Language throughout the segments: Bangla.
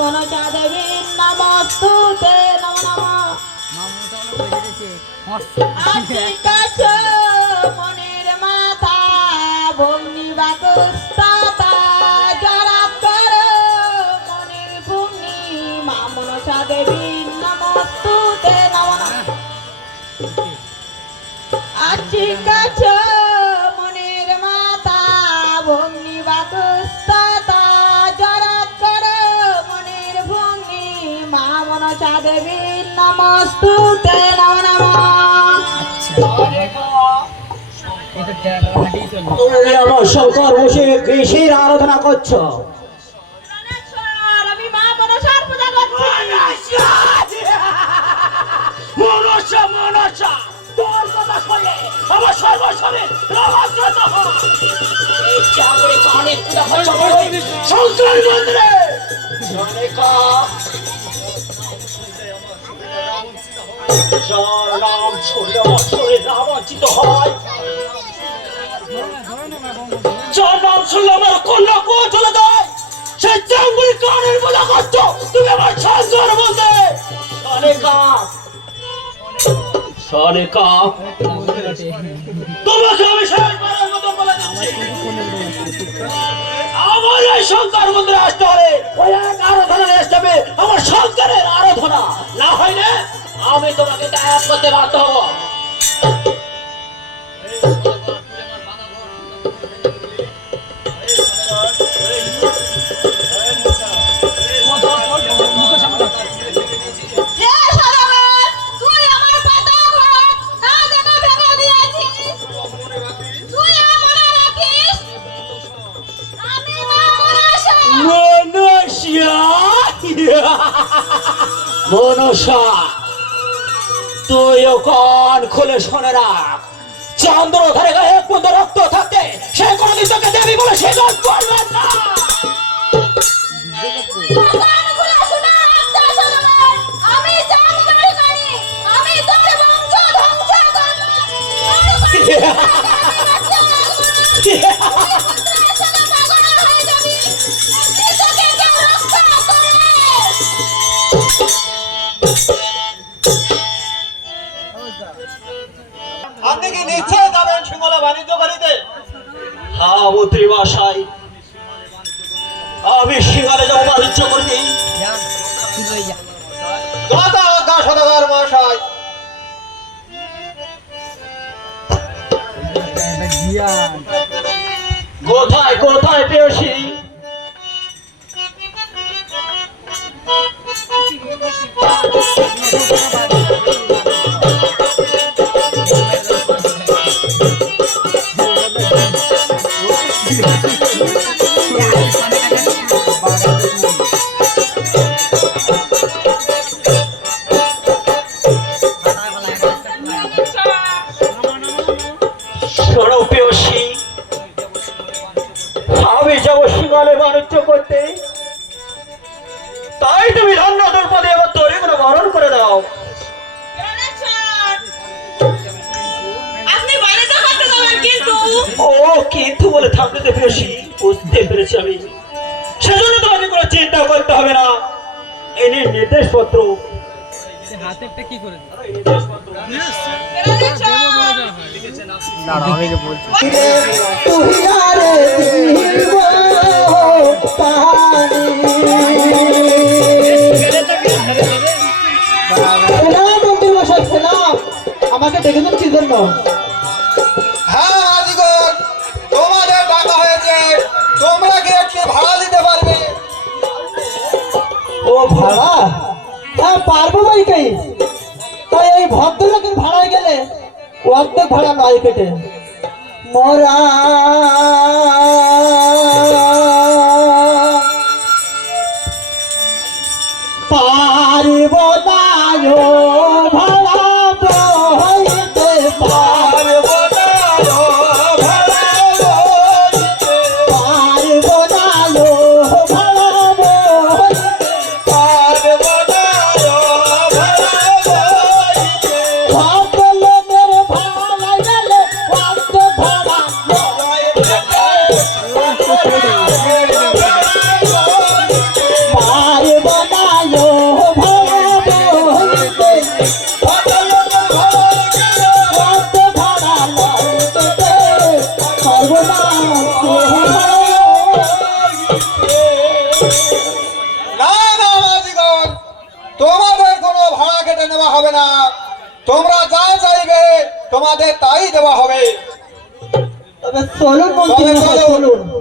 মনসা দেবী নমস্তুতে নমো মনের মাথা ভগ্নি বাকুস্তাতা জড়াত কর মনের ভগ্নি মা মনসা দেবী নমস্তুতে নমো আচিকাছ মনের মাথা ভগ্নি বাকুস্তাতা জড়াত কর মনের ভগ্নি মা মনসা দেবী নমস্তুতে নমো নমঃ। তুমি আমার শঙ্কর বসে কৃষির আরাধনা করছো। আমি মা মনসার পূজা করছি। মনসা মনসা তোর কথা শুনলে আমার সর্বস্বরে রহস্যত হয়। এই চাবড়ে কানে পূজা করছো শঙ্কর মন্দিরে জনকা যার নাম শুনলে বছরে রামাচিত হয়, যার নাম শুনলে আমার কন্যা কুয়া চলে যায়, সেই চাঙ্গুরি কানের পূজা করছো তুমি আমার শঙ্কর মন্দিরে। সনেকা সনেকা তোমাকে আমি শেষবারের মতো বলে দিচ্ছি, আমার এই শঙ্কর মন্দিরে আসতে হলে ওই এক আরাধনা আসতে হবে, আমার শঙ্করের আরাধনা না হয় না আমি তোমাকে ত্যাগ করতে বাধ্য হব। মনসা তুইও কান খুলে শোনে রাখ, চন্দ্র ধরে গায়ে এক বন্ধু রক্ত থাকতে সে কোনদিন তোকে দেবী বলে সে গান করবেন না। আপনি কি নিশ্চয় যাবেন সিঙ্গলা বাণিজ্য করিতে? হ্যাঁ মন্ত্রী মশাই, আমি সিঙ্গলে যাবো বাণিজ্য করিতে। সদাগর মশাই কোথায় কোথায় পেয়েছি? আমি যাবো সিঙ্গলে বাণিজ্য করতে, তাই তুমি রান্না দর্পদে এবার তৈরি করে বরণ করে দাও। ও কিন্তু বলে থাকতে পেরেছি, বুঝতে পেরেছি আমি, সেজন্য তোমাকে কোনো চিন্তা করতে হবে না। এনে নির্দেশপত্র হাতেরটা কি করে আমাকে ডেকেছেন কি জন্য? হ্যাঁ তোমাদের ডাকা হয়েছে, তোমরা কি একটু ভাড়া দিতে পারবে? ও ভাড়া? হ্যাঁ পারবো বইকেই, তাই এই ভদ্রলোকের ভাড়ায় গেলে অর্ধেক ভাড়া নয় কেটে মোরা পারিব না ভাড়া বইতে পারব না ভাড়া বইতে পারব না ভাড়া বইতে পারব না ভাড়া বইতে ভদ্রলোকের ভাড়া গেলে অর্ধেক ভাড়া তোমাদের তাই দেওয়া হবে। তবে চলুন মন্ত্রী তবে মশাই, চলুন। চলুন।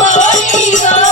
Holy God.